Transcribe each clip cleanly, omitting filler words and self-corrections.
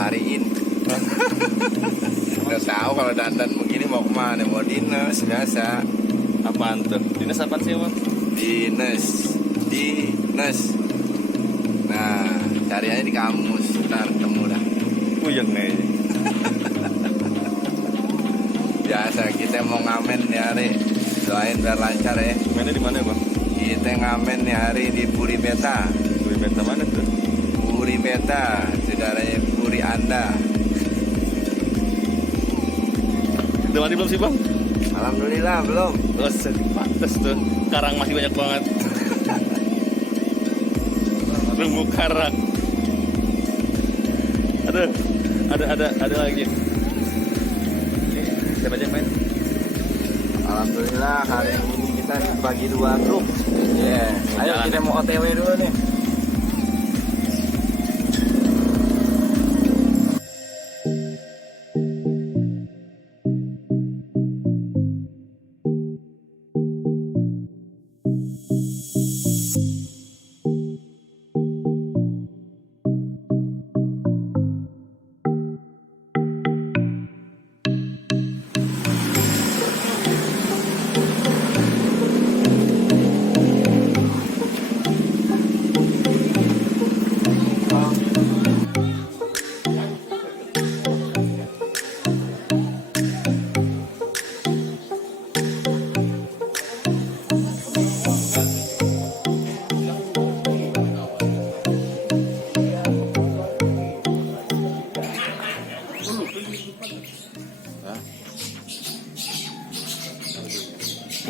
Hari ini nggak tahu kalau dandan begini mau kemana, mau dinas biasa. Apaan tuh? Dinas apaan sih, Bang? Dinas. Nah, cari aja di kamus, ntar ketemu dah. Puyeng nih. Biasa kita mau ngamen nih hari, doain biar lancar ya. Mainnya di mana, Bang? Kita ngamen nih hari di Puri Beta. Puri Beta mana tuh? Puri Beta, saudaranya Puri Anda. Udah mandi belum sih, Bang? Alhamdulillah belum. Oh, sedih pantes tuh. Karang masih banyak banget. Nunggu karang. Ada lagi. Siapa aja yang main? Alhamdulillah hari ini kita dibagi 2 grup. Iya. Ayo kita mau OTW dulu nih.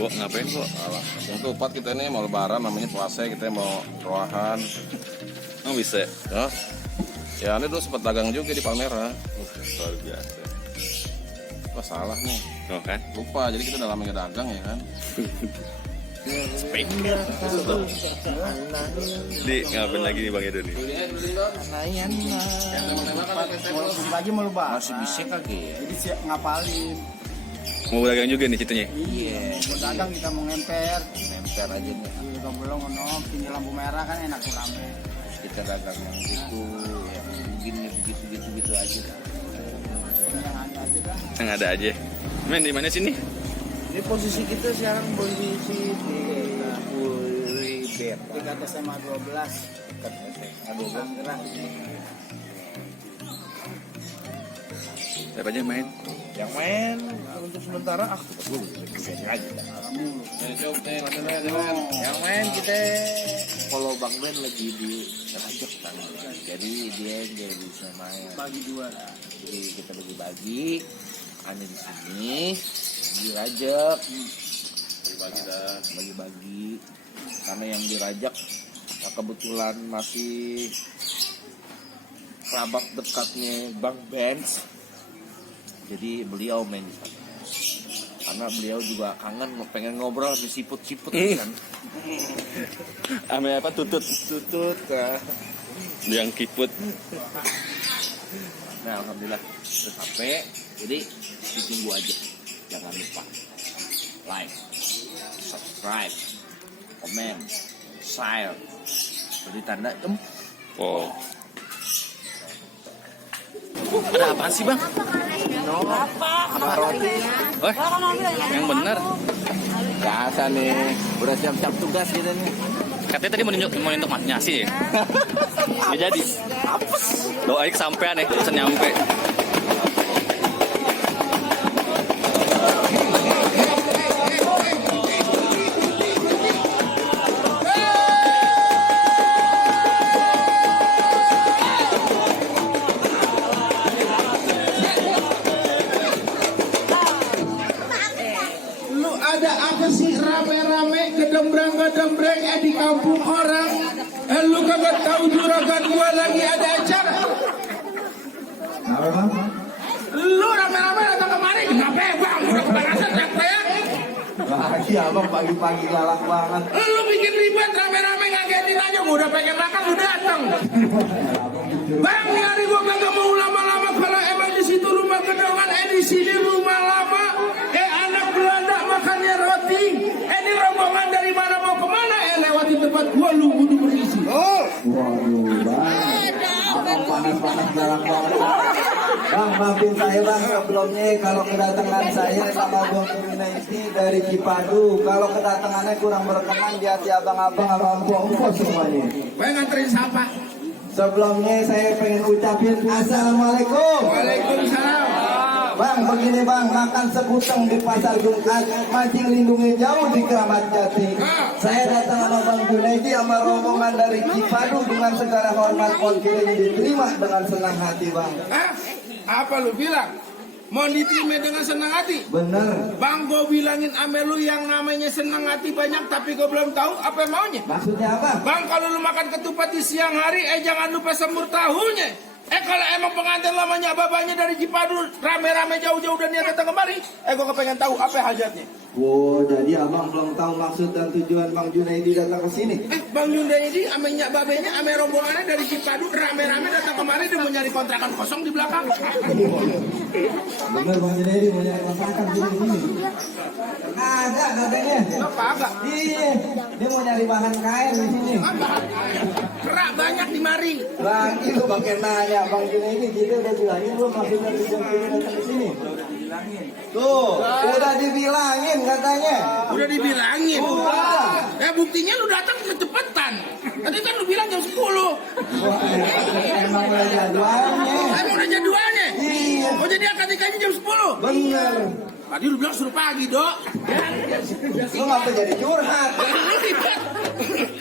Kok ngapain kok? Alah, yang keempat kita ini mau lebaran, namanya puasa, kita mau roahan. Oh bisa? Ya, ya ini dulu sempat dagang juga di Palmera. Luar biasa. Wah salah nih, Oh kan? lupa. Jadi kita udah lama nggak dagang ya kan. Di ngapain lagi nih Bang Edo nih? Lagi mau lebaran. Masih bisa kagak ya? Jadi siap ngapalin. Mau dagang juga nih ceritanya? Iya, mau dagang kita mau ngemper. Nempel aja nih. Juga belum ono, tinggal lampu merah kan enak tuh rame. Kita dagang yang gitu, yang begini begitu aja. Yang ada aja kan. Yang ada aja. Men di mana sini? Ini posisi kita sekarang posisi di Puri Beta. Dekat SMA 12. Aduh, Tangerang. Siapa aja main? yang main untuk sementara dulu aja. Yang main kita kalau Bang Ben lagi di Rajak Tangerang, jadi dia bisa main. Bagi 2. Jadi kita bagi-bagi, ada di sini di Rajak, bagi-bagi karena yang di Rajak kebetulan masih kerabat dekatnya Bang Benz. Jadi beliau main di sana. Karena beliau juga kangen pengen ngobrol sama siput-siput kan. Ame apa tutut? Tutut Yang kiput. Nah, alhamdulillah sudah sampai. Jadi ditunggu aja. Jangan lupa like, subscribe, komen, share. Beri tanda Oh. Ada apaan sih Bang? Apa roti? Wah, yang benar. Biasa nih, udah siap-siap tugas kita nih. Katanya tadi mau nyentuh nyasi ya? Nggak jadi. Doain kesampean ya, bisa nyampe. Ada apa sih rame-rame gedembreng di kampung orang? Lu kagak tahu juragan gua lagi ada acara? Apa bang? Lu rame-rame datang kemari, kenapa ya bang? Udah kebanasan teriak-teriak. Lagi abang pagi-pagi galak banget. Lu bikin ribet rame-rame ngagetin aja. Gua udah pengen makan, lu datang. Bang, nih hari gua kagak mau lama-lama. Kalau emang di situ rumah gedongan, di sini rumah lama. Anak Belanda makannya roti. Ini rombongan dari mana mau kemana? Lewatin tempat gua, lu kudu berisi. Oh, Waduh bang, abang panas-panas galak banget. Bang, maafin saya bang sebelumnya kalau kedatangan saya sama Bang Junaidi dari Cipadu. Kalau kedatangannya kurang berkenan di hati abang-abang sama empok-empok semuanya. pengen nganterin siapa? Sebelumnya saya pengen ucapin Assalamualaikum. Waalaikumsalam. Bang, begini bang, makan sekuteng di pasar Jumat, mancing lindungi jauh di Keramat Jati. Saya datang sama Bang Junaidi sama rombongan dari Cipadu dengan segala hormat konkiling diterima dengan senang hati bang. Hah? Apa lu bilang? Mau diterima dengan senang hati? Bener. Bang, gue bilangin ame lu yang namanya senang hati banyak, tapi gue belum tahu apa maunya. Maksudnya apa? Bang, kalau lu makan ketupat di siang hari, jangan lupa semur tahunya. Kalau emang pengantin lamanya babanya dari Cipadu, rame-rame jauh-jauh dan dia datang kemari, gue kepengen tahu apa hajatnya. Oh, jadi abang belum tahu maksud dan tujuan Bang Junaidi datang ke sini. Bang Junaidi, amenya babenya, ame rombongannya dari Cipadu, rame-rame datang kemari, dia mau nyari kontrakan kosong di belakang. Bener Bang Junaidi mau nyari kontrakan di sini. Ada katanya. Apa agak? Iya, dia mau nyari bahan kain di sini. Apa? Kerak banyak di mari. Lagi lu pakai nanya Bang Junaidi, kita udah bilangin belum maksud dan tujuan kita datang ke sini. Tuh, udah dibilangin katanya. Udah dibilangin. Udah. Buktinya lu datang kecepatan. Tadi kan lu bilang jam 10. Wah, emang udah jadwalnya. Emang udah jadwalnya? Iya. Oh, jadi akad-nikahnya jam 10? Bener. Tadi lu bilang suruh pagi, Dok. Lu ngapa jadi curhat?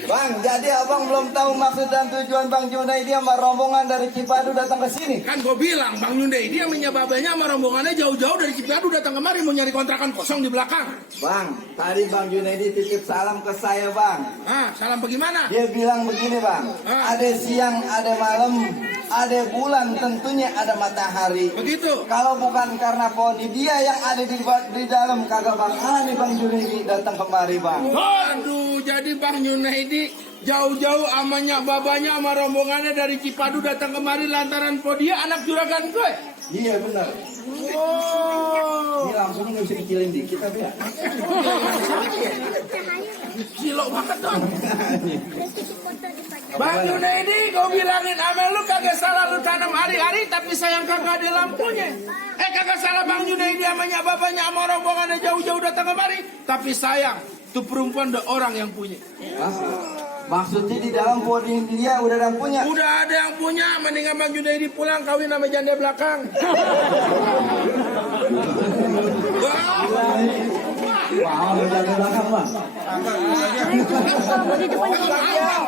Bang, jadi abang belum tahu maksud dan tujuan Bang Junaidi sama rombongan dari Cipadu datang ke sini. Kan gue bilang, Bang Junaidi yang babanya sama rombongannya jauh-jauh dari Cipadu datang kemari mau nyari kontrakan kosong di belakang. Bang, tadi Bang Junaidi titip salam ke saya Bang. Salam bagaimana? Dia bilang begini Bang, Ah. ada siang, ada malam, ada bulan, tentunya ada matahari. Begitu. Kalau bukan karena poni dia yang ada di dalam, kagak bakalan nih Bang Junaidi datang kemari Bang. Aduh, jadi Bang Junaidi jauh-jauh amanya babanya sama rombongannya dari Cipadu datang kemari lantaran po dia anak juragan gue. Iya benar. Oh, Ini lampunya nggak bisa dikecilin dikit tapi ya. silok banget dong. Bang Junaidi, gue bilangin sama lu kagak salah lu tanam hari-hari, tapi sayang kagak ada lampunya. Kagak salah Bang Junaidi amanya babanya sama rombongannya jauh-jauh datang kemari, tapi sayang tuh perempuan ada orang yang punya. Hah? Maksudnya di dalam poni dia udah ada yang punya. Udah ada yang punya, mendingan Bang Junaidi pulang kawin sama janda belakang. Wow, udah di belakang Bang.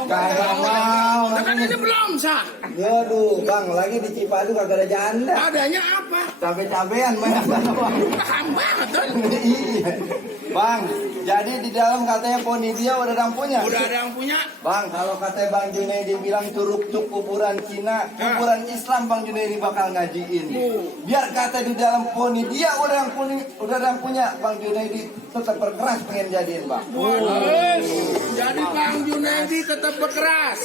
Kagak mau. Kan ini belum sah. Aduh, Bang, lagi di Cipadu kagak ada janda. Adanya apa? Cabe-cabean banyak banget. Paham banget kan? Iya. Bang, jadi di dalam katanya poni dia udah ada yang punya. Udah ada yang punya. Bang, kalau kata Bang Junaidi bilang curug cuk kuburan Cina, kuburan Islam Bang Junaidi bakal ngajiin. Biar kata di dalam poni dia udah ada yang punya, Bang Junaidi tetap berkeras pengen jadiin Bang. Jadi Bang Junaidi tetap berkeras.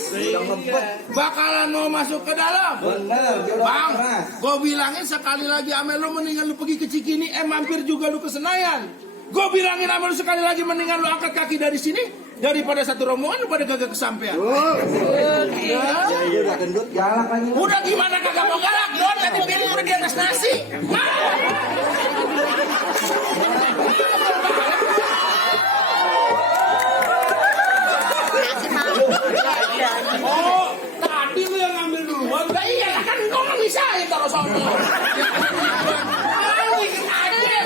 Bakalan mau masuk ke dalam. Bener, dia udah Bang, berkeras. gue bilangin sekali lagi sama lu mendingan lu pergi ke Cikini, mampir juga lu ke Senayan. Gue bilangin sama lu sekali lagi mendingan lu angkat kaki dari sini daripada satu rombongan lu pada kagak kesampean. Dia udah gendut galak lagi. Udah gimana kagak mau galak, Don? Tadi piring udah di atas nasi. Oh, tadi lu yang ngambil duluan. Lah iya kan kau nggak bisa ya taruh sono. Bikin aja.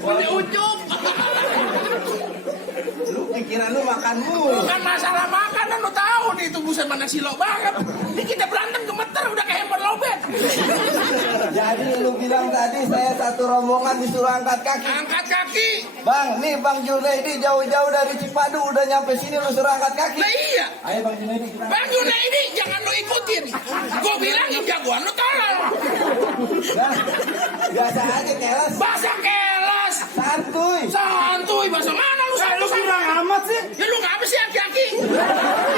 Punya ucup. Lu pikiran lu makan mulu. Bukan masalah makanan, lu tahu nih itu buset mana silok banget. Ini kita berantem gemeter udah kayak handphone lobet. Jadi lu bilang tadi saya satu rombongan disuruh angkat kaki. Angkat kaki. Bang, nih Bang Junaidi jauh-jauh dari Cipadu udah nyampe sini lu suruh angkat kaki. Nah iya. Ayo Bang Junaidi kita. Bang Junaidi jangan lu ikutin. Gue bilangin jagoan lu tolol. Nah, biasa aja keles. Bahasa kelas. Santuy. Santuy bahasa mana lu? Lu kurang amat sih. Ya lu ngapa sih aki-aki?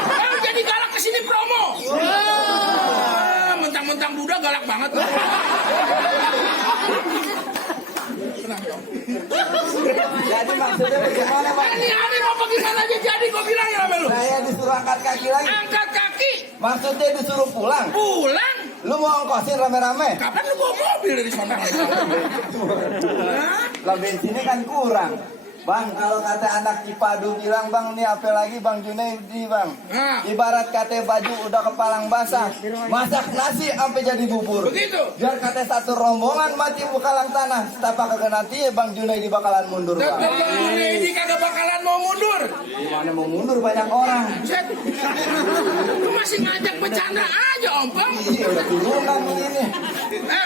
Kalau jadi galak kesini promo. Mentang-mentang Buddha galak banget. Jadi maksudnya bagaimana Bang? Ini mau bagaimana aja jadi gue bilang ya sama lu. Saya disuruh angkat kaki lagi. Angkat kaki. Maksudnya disuruh pulang. Pulang. Lu mau ongkosin rame-rame? Kapan lu bawa mobil dari sana? Lah bensinnya kan kurang. Bang, kalau kata anak Cipadu bilang Bang, nih apa lagi Bang Junaidi Bang? Nah. Ibarat kata baju udah kepalang basah, masak nasi sampai jadi bubur. Begitu. Biar kata satu rombongan mati bukalang tanah, tapak kagak nanti ya Bang Junaidi bakalan mundur Bang. Bang Junaidi kagak bakalan mau mundur. Gimana mau mundur banyak orang? Set. Lu masih ngajak bercanda aja ompong. Iya udah turunan ini.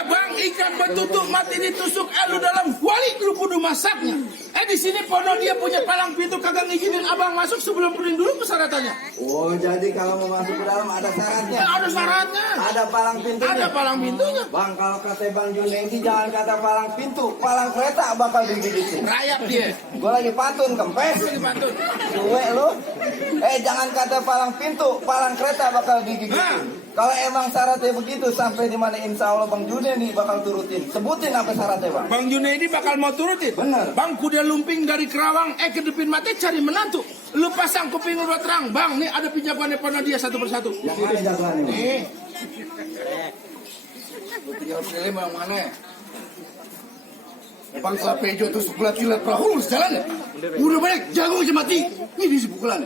Bang, ikan betutuk mati ditusuk lu dalam kuali lu kudu masaknya. Di sini Pono dia punya palang pintu kagak ngizinin abang masuk sebelum pulang dulu persyaratannya. Oh jadi kalau mau masuk ke dalam ada syaratnya? Ada syaratnya. Ada palang pintunya? Ada palang pintunya. Bang kalau kata Bang Junaidi jangan kata palang pintu, palang kereta bakal digigitin. Rayap dia. Gue lagi pantun kempes. Lagi pantun. Suwe lu. Jangan kata palang pintu, palang kereta bakal digigitin. Kalau emang syaratnya begitu sampai di mana insya Allah Bang Junaidi bakal turutin. Sebutin apa syaratnya Bang? Bang Junaidi bakal mau turutin. Bener. Bang kuda lumping dari Kerawang, ke depan mati cari menantu. Lu pasang kuping lu terang. Bang, nih ada pinjamannya Pono dia satu persatu. Yang mana jagoannya? Nih. Tinggal pilih yang mana? Bangsa Pejo tuh sebelah kilat perahu jalan ya. Udah banyak jago aja mati. Ini di pukulan.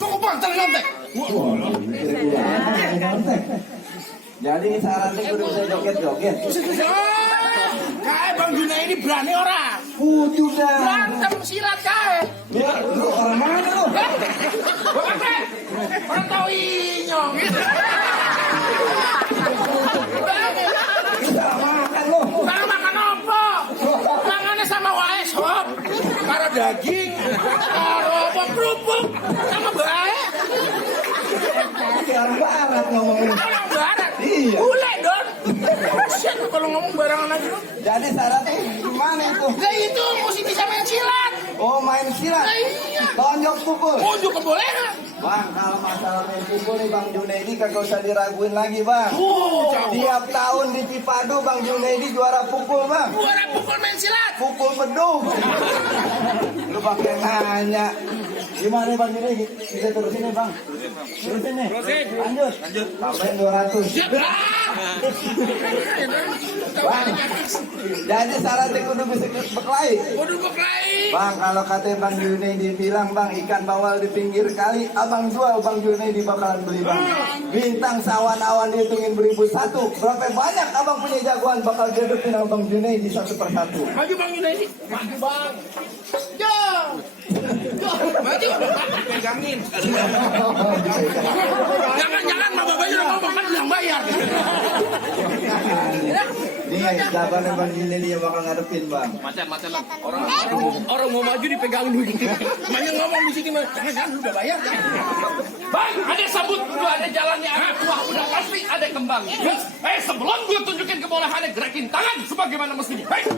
Cukup bang, tarik lontek. Jadi syaratnya gue bisa joget-joget. Kayak Bang Junaidi berani orang. Kudu dah. Berantem silat kayak. Ya, lu orang mana lu? Orang tahu inyong. Bisa makan lu. Bang makan apa? Makannya sama wae sob. Karo daging, karo apa kerupuk, sama bae. Kayak orang barat ngomongin. Orang barat. Iya. Bule don. Buset kalau ngomong barangan aja lu. Jadi syaratnya gimana itu? Lah itu mesti bisa main silat. Oh main silat. Lah iya. Tonjok pukul. Unjuk kebolehan. Bang, kalau masalah main pukul nih Bang Junaidi kagak usah diraguin lagi Bang. Jauh. Tiap tahun di Cipadu Bang Junaidi juara pukul Bang. Juara pukul main silat. Pukul beduk. Lu pakai nanya. Gimana Bang Junaidi? Bisa terusin nih Bang? Terusin nih. Lanjut. Tambahin 200. Ya, Bang, jadi syaratnya kudu bisa berkelahi. waduh berkelahi. Bang, kalau kata Bang Junaidi bilang Bang ikan bawal di pinggir kali, abang jual Bang Junaidi bakalan beli Bang. Bintang sawan awan dihitungin beribu satu. Berapa banyak abang punya jagoan bakal dihadapin sama Bang Junaidi satu persatu. Maju Bang Junaidi. Maju Bang. Yo. Maju. Pegangin. Jangan Bang Bayu udah ngomong kan yang bayar. Nih, jagoan Bang Junaidi yang bakal ngadepin Bang. Macam lah. Orang mau maju dipegangin dulu. Banyak ngomong di sini mah. Jangan lu udah bayar. Bang, ada sabut, udah ada jalannya, ada kuah, udah pasti ada kembangnya. Sebelum gue tunjukin kebolehannya, gerakin tangan sebagaimana mestinya. Baik.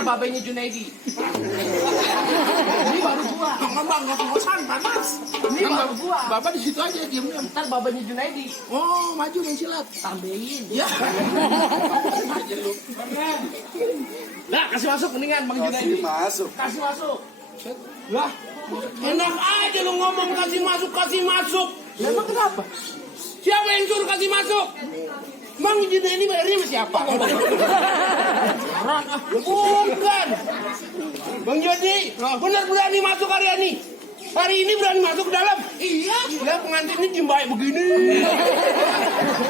Babanya Junaidi. Ini baru gua. Bang, nggak pesan panas. Ini baru gua. Bapak di situ aja diamnya. Ntar babanya Junaidi. Oh, maju main silat. Tambahin. Ya. Nah, kasih masuk mendingan Bang Junaidi. Masuk. Kasih masuk. Lah, enak aja lu ngomong kasih masuk. Emang kenapa? Siapa yang suruh kasih masuk? Bang Juni ini bayarnya sama siapa? Bukan. Bang Joni, benar berani masuk hari ini? Hari ini berani masuk ke dalam? Iya. Ya pengantin ini jembaik begini.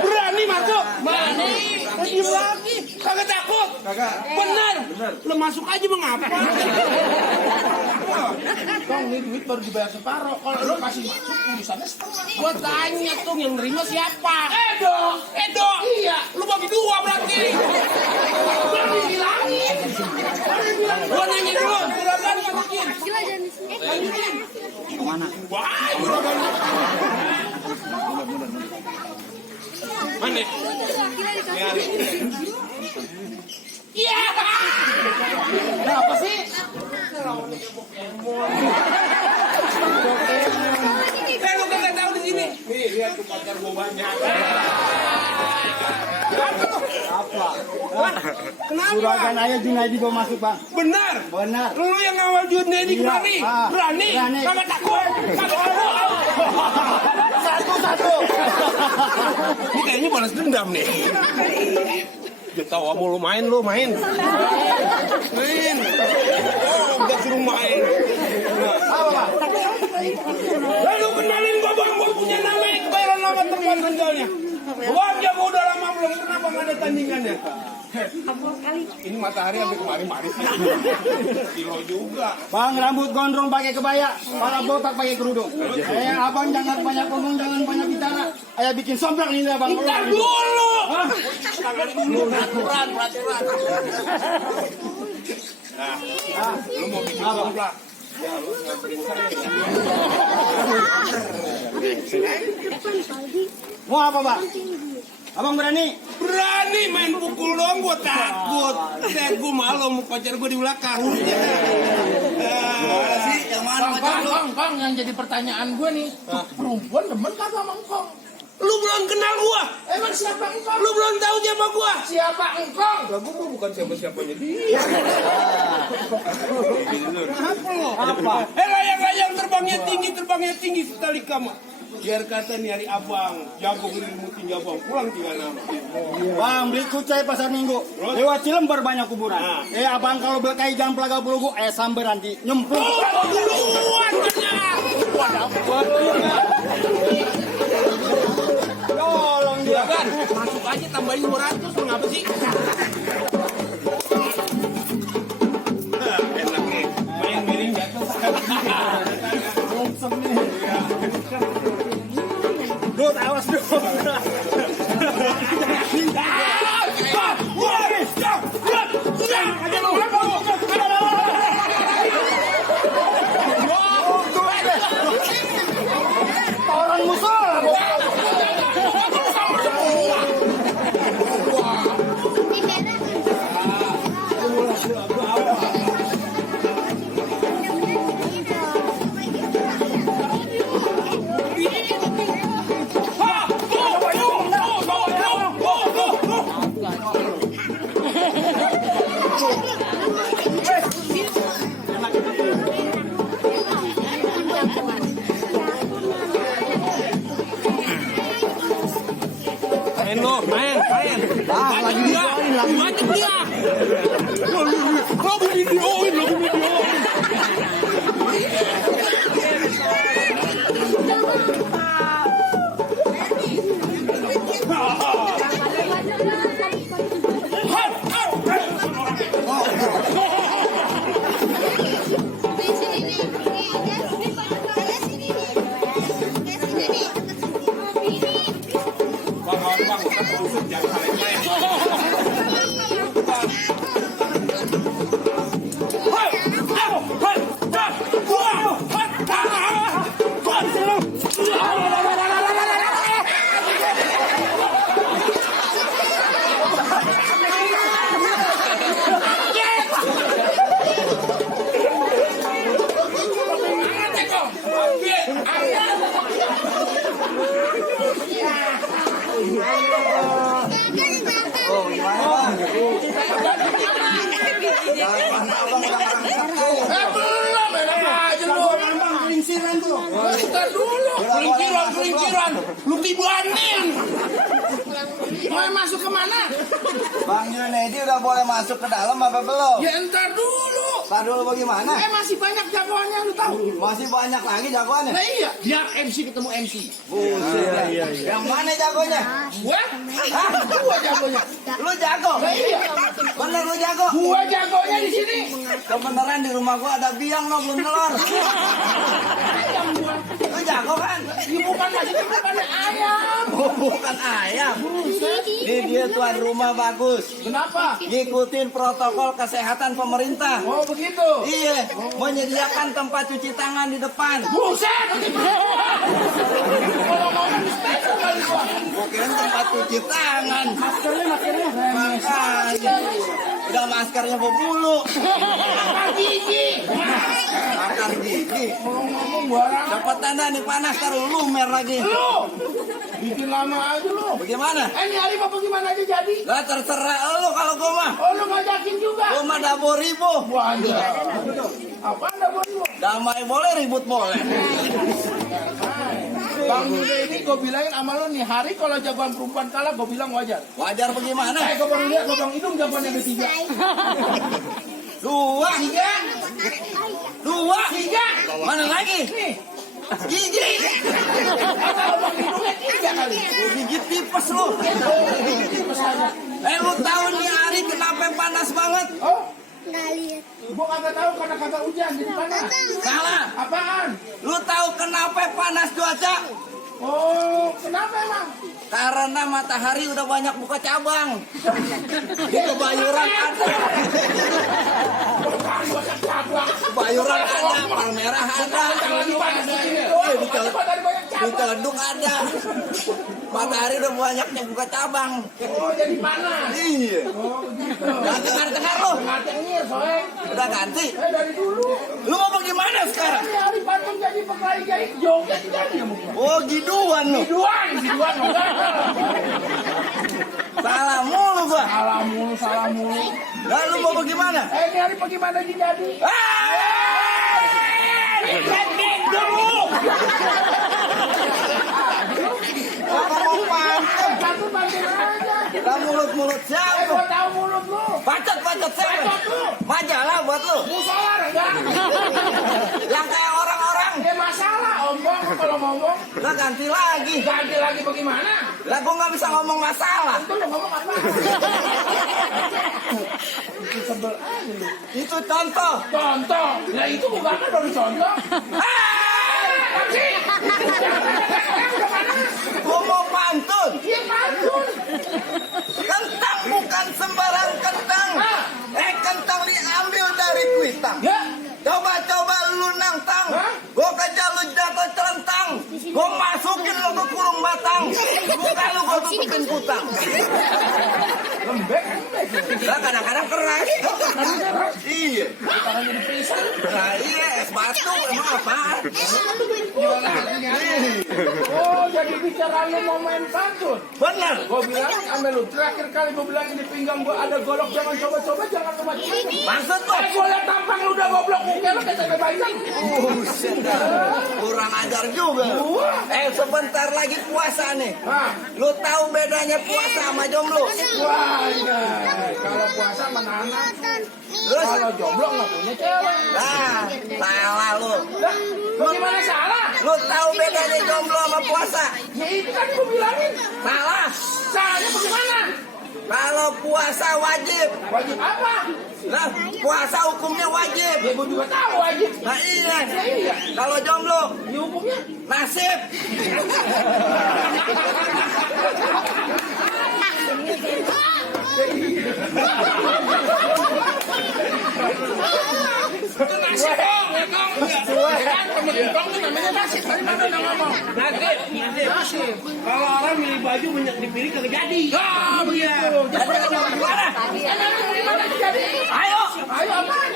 Berani masuk? Berani. Diem lagi. Kagak takut? Kagak. Benar. Lo masuk aja mengapa? Bang, ini duit baru dibayar separuh. Kalau lo kasih masuk, urusannya setengah. Gua tanya tuh yang nerima siapa? Edo. Iya. Lu bagi dua berarti. Berarti bilangin. Gua nanya dulu. Udah berani masukin? Kemana? Wah, mana? Iya. Apa sih? Lu kagak tahu di sini. Nih, lihat tuh pacar gua banyak. Apa? Kenapa? Juragan aja Junaidi gua masuk, Bang. Benar. Benar. Lu yang ngawal Junaidi Iya. kemari. Berani. Kagak takut. Satu. Ini kayaknya balas dendam nih. Dia tahu kamu lu main. Main. Oh, udah suruh main. Apa, Bang? Lalu kenalin gua bang, gua punya nama kebayaran nama tempat tinggalnya. Bang, jago udah lama belum pernah bang ada tandingannya. Ini matahari sampai kemari-mari. Kilo juga. Bang, rambut gondrong pakai kebaya, kepala botak pakai kerudung. Abang jangan banyak ngomong, jangan banyak bicara. Ayah bikin somplak nih, Bang. Ntar dulu. Peraturan. Nah, lu mau bikin somplak? Mau apa, Bang? Abang berani? Berani main pukul dong, gua takut. Gua malu mau pacar gua di belakang. Bang, yang jadi pertanyaan gue nih, perempuan demen kagak sama engkong? Lu belum kenal gua. Emang siapa engkong? Lu belum tahu siapa gua. Siapa engkong? Lah gua bukan siapa-siapanya dia. Apa? Layang-layang terbangnya tinggi sekali kamu. Biar kata nih hari abang, jago ngelimutin abang, pulang tiga nama. Bang, beli kucai pasar minggu. Lewat Cilember banyak kuburan. Abang kalau berkai jam pelaga puluh samber nanti nyemplung. Duluan Tolong dia. kan, masuk aja tambahin 200, lu ngapa sih? Enak nih, main miring jatuh. Dut, awas dut. Orang musuh. Main. Lagi videoin lagi. Macam dia. Lagi videoin. Oh, gimana, Bang? Jalan mana, Abang? Udah orang satu. Belum, Ntar dulu. Kelinkiran. Lu tibanin. Mau masuk kemana? Bang Junedi udah boleh masuk ke dalam apa belum? Ya entar dulu. Ntar dulu bagaimana? Masih banyak jagoannya lu tahu. Masih banyak lagi jagoannya. Nah iya, biar MC ketemu MC. Buset. Yang mana jagonya? Gua? Hah? Gua jagonya. Lu jago? Nah iya. Bener lu jago? Gua jagonya di sini. Kebeneran di rumah gua ada biang no belum telur. Ayam gua. Lu jago kan? Ini bukan ayam. Oh, bukan ayam. Dia tuan rumah bagus. Kenapa? Ngikutin protokol kesehatan pemerintah. Oh begitu. Iya, menyediakan tempat cuci tangan di depan. Buset. Kalau ngomong di spesial kali gua. Bukan tempat cuci tangan. Maskernya. Makanya. Udah maskernya berbulu. Akar gigi. Akar gigi. Kalau ngomong barang. Dapat tanda nih panas taruh lumer lagi. Lu. Bikin lama aja lu. Bagaimana? Ini hari apa gimana aja jadi? Lah terserah lu kalau gua mah. Oh lu ngajakin juga? Gua mah dabo ribu. Wah iya. Apa anda buat lu? Damai boleh, ribut boleh. Bang Yuda ini gue bilangin sama lu nih, hari kalau jagoan perempuan kalah gue bilang wajar. Wajar bagaimana? Gue baru lihat Bang Hidung jagoannya ada 3. Dua. 3. Mana lagi? Nih. Gigi. Kalau Bang Hidungnya 3 kali. Gigi tipes lu. Lu tahu nih hari kenapa panas banget? Oh? Gue kagak tahu karena kagak hujan jadi panas. Salah. Apaan? Lu tahu kenapa panas cuaca? Oh, kenapa emang? Karena matahari udah banyak buka cabang. Di Kebayoran ada. Kebayoran ada, Palmerah ada. Di Teleduk ada. Matahari udah banyak yang buka cabang. Oh, jadi panas. Iya. Oh, gitu. Jangan dengar lu. Ngatengir, soalnya. Udah ganti. Dari dulu. Lu mau bagaimana sekarang? Ini hari patung jadi pegawai jahit joget jadi ya mungkin. Oh, giduan lu. Giduan enggak. Salah mulu gua. Salah mulu. Lalu mau bagaimana? Ini hari bagaimana jadi? Cekik dulu. Apa mau pantun? Satu bantuin aja. Lah mulut-mulut siapa? Gua tahu mulut lu. Bacot siapa? Bacot lu. Majalah buat lu. Musola enggak? Yang kayak orang-orang. Masalah ombong kalau ngomong. Lah ganti lagi. Ganti lagi bagaimana? Lah gua nggak bisa ngomong masalah. Itu lu ngomong apa? Sebel aja lu. Itu contoh. Contoh. Nah itu bukan baru contoh. Gua mau pantun. Dia pantun. Kentang bukan sembarang kentang. Kentang diambil dari kuitang. Ya. Coba lu nantang. Gua kejar lu jatuh celentang. Gua masukin lu ke kurung batang. Muka lu gua tutupin kutang. Lembek. Lah kadang-kadang keras. Iya. Tangannya dipisah. Nah iya es batu emang apaan? Oh, jadi bicara lu mau main pantun. Bener. Gue bilang sama lu, terakhir kali gue bilang ini pinggang gue ada golok, jangan coba-coba, jangan kematian. Maksud lu? Gue liat tampang lu udah goblok, muka lu kayak tempe bayam. Buset dah. Kurang ajar juga. Sebentar lagi puasa nih. Nah, Lu tahu bedanya puasa sama jomblo? wah iya. Kalau puasa menahan, Terus? kalau jomblo nggak punya cewek. Nah, salah lu. Lah, bagaimana salah? Lu tahu bedanya jomblo sama puasa? Ya itu kan gue bilangin. Salah. Salahnya bagaimana? Kalau puasa wajib. Wajib apa? Nah, puasa hukumnya wajib. Ya gue juga tahu wajib. Nah iya. Ya iya. Kalau jomblo, Ini hukumnya. nasib. Itu nasib dong, ya dong. Ya kan, temen dong itu namanya nasib. Tadi mana udah ngomong? Nasib. Kalau orang milih baju banyak dipilih kagak jadi. Ah, begitu. Jadi gimana? Gimana jadi? Ayo, Ayo apaan?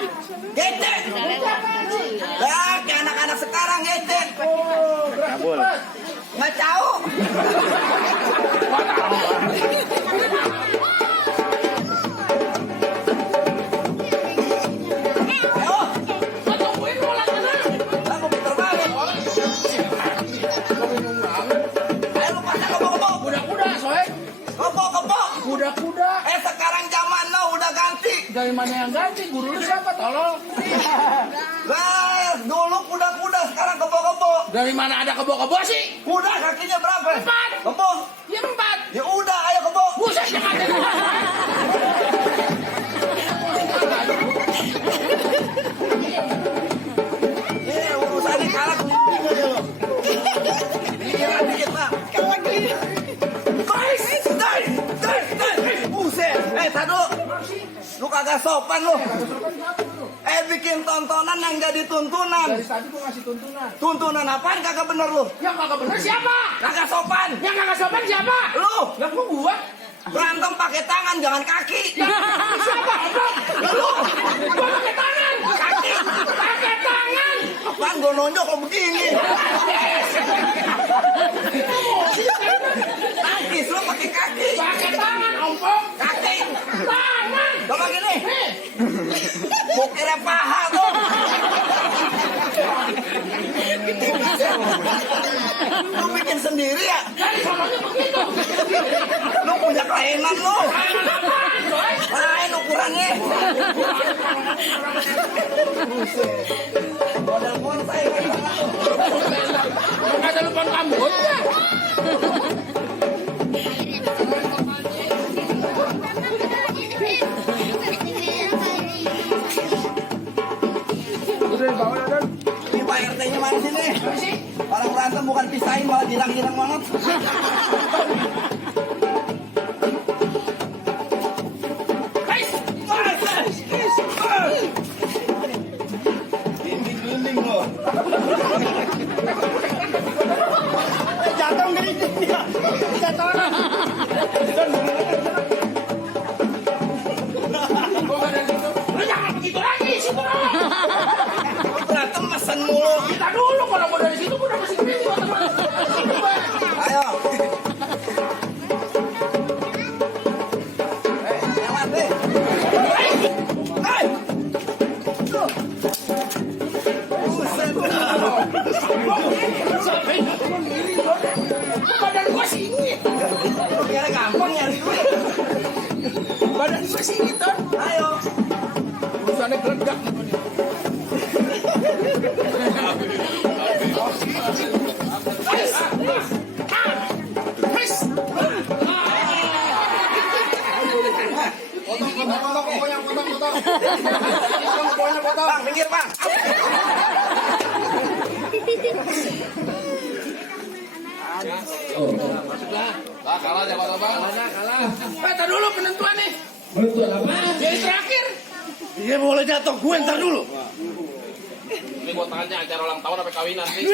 gecek. Dah, kayak anak-anak sekarang gecek. Oh, gerak cepat. Nggak tahu. Ayo, Tungguin bola sana. aku putar balik. kuda-kuda. Sekarang zaman now udah ganti. Dari mana yang ganti? Guru lu siapa? Tolong. Lah, dulu kuda-kuda, sekarang kebo-kebo. Dari mana ada kebo-kebo sih? Kuda kakinya berapa? 4. Kebo. Ya 4. Ya udah, ayo kebo. Buset yang ada. Urusannya kalah keliling aja lo. Dikit Bang. Buset. Tadu. Lu kagak sopan lu. Bikin tontonan yang jadi tuntunan. Dari tadi gua ngasih tuntunan. Tuntunan apaan kagak bener lu? Yang kagak bener siapa? Kagak sopan. Yang kagak sopan siapa? Lu Lah gua. berantem pakai tangan jangan kaki. Siapa? Lu Gua pakai tangan. kaki. Pakai tangan. Apaan gua nonjok kok begini? Tangkis lu pakai kaki. Pakai tangan, ompong. Kaki. Tangan. Coba gini. Gua kira paha tuh. Lu bikin sendiri ya? Dari sononya begitu. Lu punya kelainan lu. Lain ukurannya. Buset. Model bonsai kan tangan lu. Lu kata lu pon rambut. Ini Pak RT-nya mana sini? Orang berantem bukan pisahin malah girang-girang banget. Bimbing lo. Jatuh dari dia. Jatuh. Lu jangan begitu lagi, situ dong. Berantem mesen mulu. Kita dulu kalau mau dari situ udah mesti gini. Ayo. Lewat deh. Hai. Buset. Badan gua sini. Kira gampang nyari duit. Badan gua sini, Ton. Ayo. Urusannya geledak. Bang, minggir bang. Kalah ya Pak Bang. Ntar dulu penentuan nih. Betul apa? Jadi terakhir. Dia boleh jatuh gue ntar dulu. Ini gua tanya acara ulang tahun apa kawinan sih?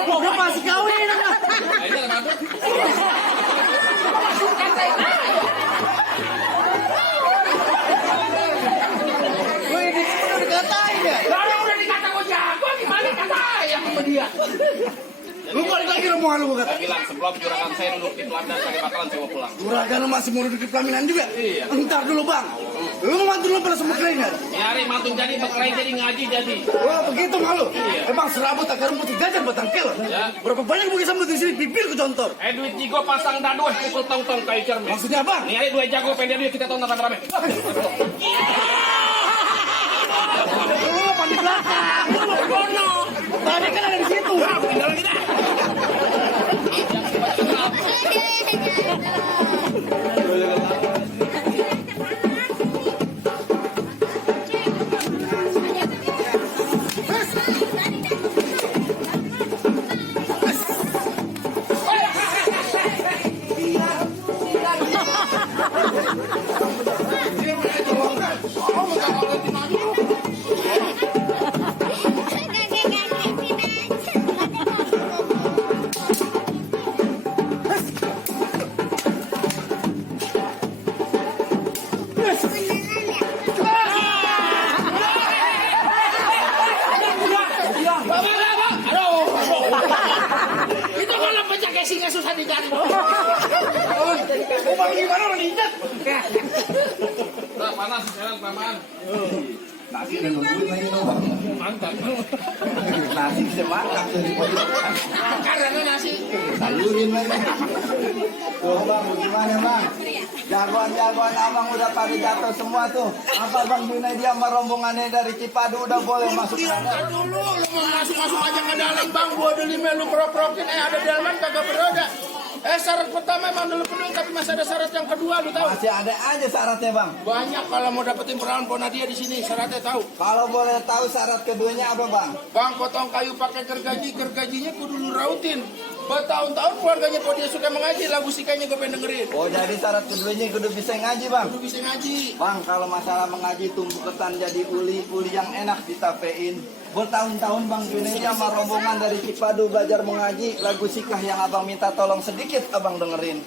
Udah masih kawin. Nah, ini ada apa? Gue ini udah dikatain ya. Kalau udah dikata gua jago, gimana kata yang sama dia? Lu balik lagi rombongan lu kata. Saya bilang sebelum juragan saya duduk di pelaminan saya bakalan sewa pulang. Juragan lu masih mau duduk di pelaminan juga? Iya. Ntar dulu bang. Lu mau mantu lu pada semua keringat. Nyari mantu jadi berkelain jadi ngaji jadi. Wah begitu malu. Emang serabut akar rumput jajan batang kilo. Ya. Berapa banyak bagi sambut di sini bibir ku contor. Duit jigo pasang dadu pukul tong-tong kayu cermin. Maksudnya apa? Nyari dua jago pendek duit kita tonton rame-rame. Lu apa di belakang? Lu kono. Tadi kan ada di situ. Tinggal kita. Itu kalau pecah casingnya susah dicari. Mau gimana orang injak? Nah, panas sekarang kelamaan. Nasi udah nungguin lagi dong. Mantap. Nasi bisa makan tuh di pojok. Karena nasi. Sayurin lagi. Tuh bang, mau gimana bang? Jagoan-jagoan abang udah pada jatuh semua tuh. Apa Bang Junaidi sama rombongannya dari Cipadu udah boleh masuk sana? Dulu lu mau masuk aja ke dalam bang, gua udah lima lu krok-krokin, ada delman kagak beroda. Syarat pertama emang dulu penuh, tapi masih ada syarat yang kedua, lu tahu? Masih ada aja syaratnya Bang. Banyak kalau mau dapetin perawan Ponadia di sini, syaratnya tahu. Kalau boleh tahu syarat keduanya apa Bang? Bang, potong kayu pakai gergajinya kudu lu rautin. Bertahun-tahun keluarganya kok dia suka mengaji, lagu sikanya gue pengen dengerin. Oh jadi syarat keduanya kudu bisa ngaji Bang. Kudu bisa ngaji. Bang kalau masalah mengaji tumbuh ketan jadi uli yang enak ditapein. Bertahun-tahun Bang Junaidi sama rombongan dari Cipadu belajar mengaji. Lagu sikah yang abang minta tolong sedikit abang dengerin.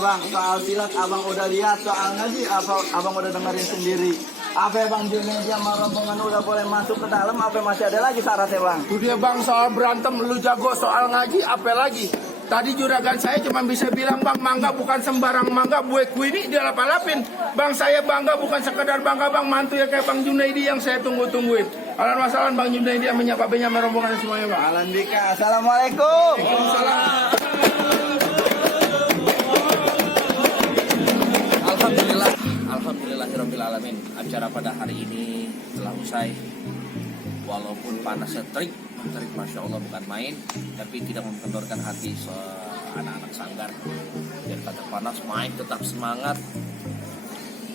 Bang, soal silat abang udah lihat, soal ngaji abang udah dengerin sendiri. Apa Bang Junaidi sama rombongan udah boleh masuk ke dalam, apa masih ada lagi syaratnya Bang? Itu dia bang, soal berantem lu jago, soal ngaji apa lagi? Tadi juragan saya cuma bisa bilang bang, mangga bukan sembarang mangga, buatku ini dia lapin. Bang saya bangga bukan sekedar bangga bang, mantu ya kayak Bang Junaidi yang saya tunggu-tungguin. Alan wasalan Bang Junaidi yang menyapa-nya rombongan semuanya bang. Alan Bika, assalamualaikum. Waalaikumsalam. Alhamdulillahirrabbilalamin. Acara pada hari ini telah usai. Walaupun panasnya terik, Masya Allah bukan main, tapi tidak mengendorkan hati anak-anak sanggar. Dan kata panas main tetap semangat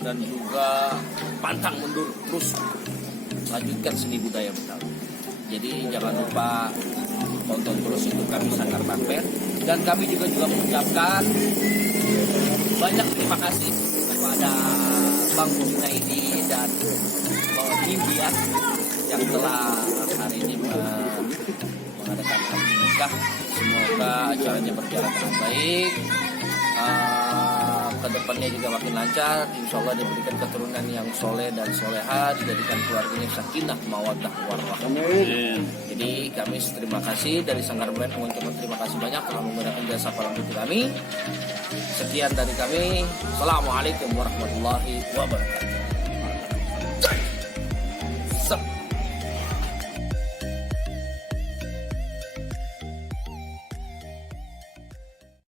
dan juga pantang mundur terus lanjutkan seni budaya Betawi. Jadi jangan lupa tonton terus YouTube kami Sanggar Band, dan kami juga mengucapkan banyak terima kasih kepada Bang Junaidi dan Bang Himbian yang telah hari ini mengadakan nikah. Semoga acaranya berjalan dengan baik. Kedepannya juga makin lancar. Insya Allah diberikan keturunan yang soleh dan soleha, dijadikan keluarganya sakinah mawaddah warahmah. Jadi kami terima kasih dari Sanggar Band mengucapkan terima kasih banyak telah menggunakan jasa para putri kami. Sekian dari kami. Assalamualaikum warahmatullahi wabarakatuh.